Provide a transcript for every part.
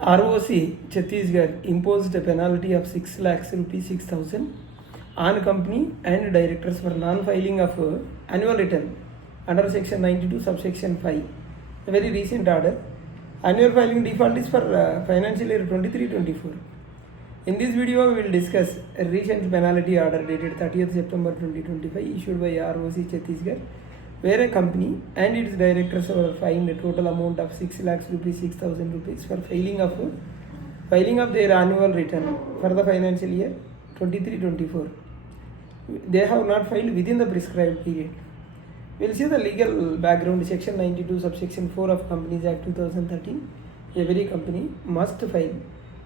ROC Chhattisgarh imposed a penalty of 6 lakhs rupees 6,000 on company and directors for non-filing of annual return under section 92 subsection 5. A very recent order. Annual filing default is for financial year 23-24. In this video, we will discuss a recent penalty order dated 30th September 2025 issued by ROC Chhattisgarh, where a company and its directors were fined a total amount of 6 lakhs rupees 6,000 rupees for filing of their annual return for the financial year 23-24. They have not filed within the prescribed period. We will see the legal background. Section 92 subsection 4 of Companies Act 2013. Every company must file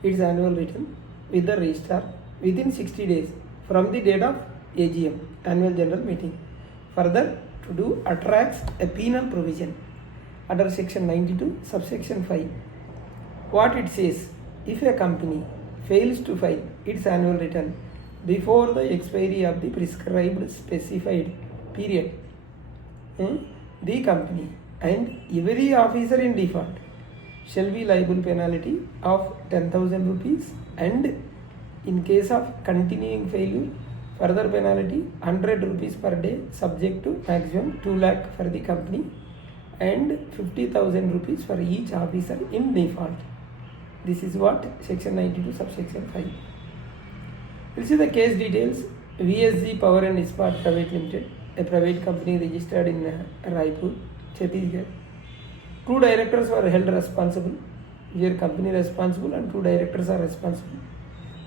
its annual return with the registrar within 60 days from the date of AGM, annual general meeting. Further, to do attracts a penal provision under section 92 subsection 5. What it says: if a company fails to file its annual return before the expiry of the prescribed specified period, the company and every officer in default shall be liable penalty of 10,000 rupees, and in case of continuing failure, further penalty 100 rupees per day, subject to maximum 2 lakh for the company and 50,000 rupees for each officer in default. This is what section 92 subsection 5. We'll see the case details. VSG Power and Ispat Private Limited, a private company registered in Raipur, Chhattisgarh. 2 directors were held responsible. Here company responsible and 2 directors are responsible.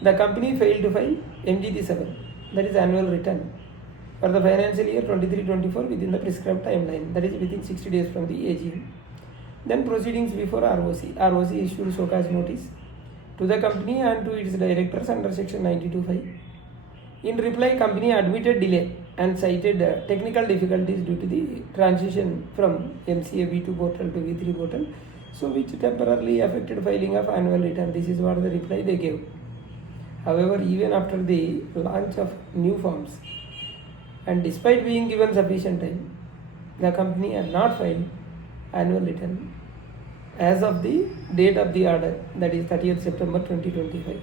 The company failed to file MGT-7, that is annual return, for the financial year 23-24 within the prescribed timeline, that is within 60 days from the AGM. Then proceedings before ROC. ROC issued show cause notice to the company and to its directors under section 92(5). In reply, company admitted delay and cited technical difficulties due to the transition from MCA V2 portal to V3 portal, so which temporarily affected filing of annual return. This is what the reply they gave. However, even after the launch of new forms and despite being given sufficient time, the company had not filed annual return as of the date of the order, that is 30th September 2025.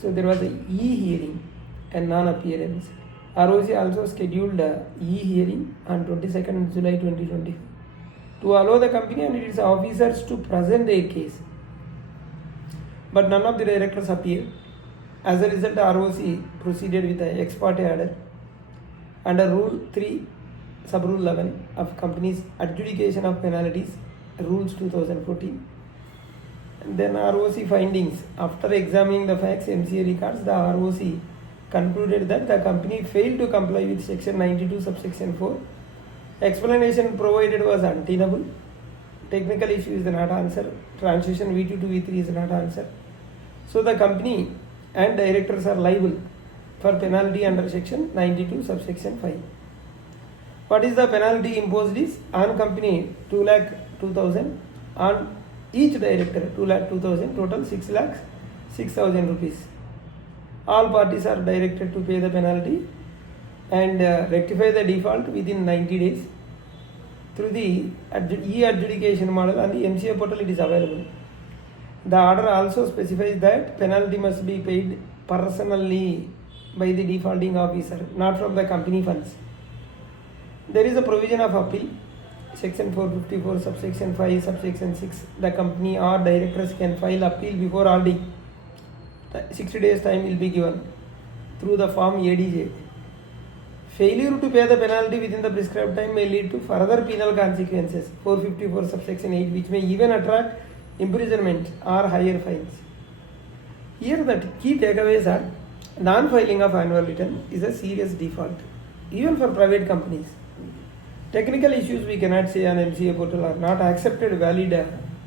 So there was a e-hearing and non-appearance. ROC also scheduled a e-hearing on 22nd July 2025 to allow the company and its officers to present their case. But none of the directors appeared. As a result, ROC proceeded with the ex parte order under Rule 3, Sub-Rule 11 of Companies Adjudication of Penalties, Rules 2014. And then ROC findings. After examining the facts, MCA records, the ROC concluded that the company failed to comply with section 92 subsection 4. Explanation provided was untenable. Technical issue is not answered. Transition V2 to V3 is not answered. So the company and directors are liable for penalty under section 92 subsection 5. What is the penalty imposed is on company 2 lakh 2,000, on each director 2 lakh 2,000, total 6 lakhs 6,000 rupees. All parties are directed to pay the penalty and rectify the default within 90 days through the e-adjudication model on the MCA portal. It is available. The order also specifies that penalty must be paid personally by the defaulting officer, not from the company funds. There is a provision of appeal. Section 454 subsection 5 subsection 6. The company or directors can file appeal before RD. 60 days time will be given through the form ADJ. Failure to pay the penalty within the prescribed time may lead to further penal consequences, 454 subsection 8, which may even attract imprisonment or higher fines. Here the key takeaways are: non-filing of annual return is a serious default, even for private companies. Technical issues we cannot say on MCA portal are not accepted valid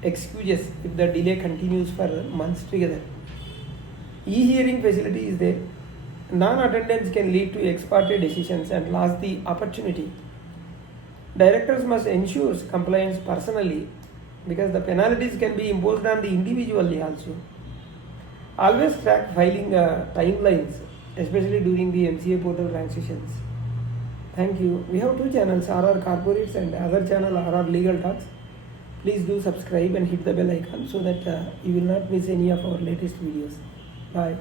excuses if the delay continues for months together. E-hearing facility is there. Non-attendance can lead to ex parte decisions and lost the opportunity. Directors must ensure compliance personally, because the penalties can be imposed on the individually also. Always track filing timelines, especially during the MCA portal transitions. Thank you. We have 2 channels, RR Corporates and other channel RR Legal Talks. Please do subscribe and hit the bell icon so that you will not miss any of our latest videos. Bye.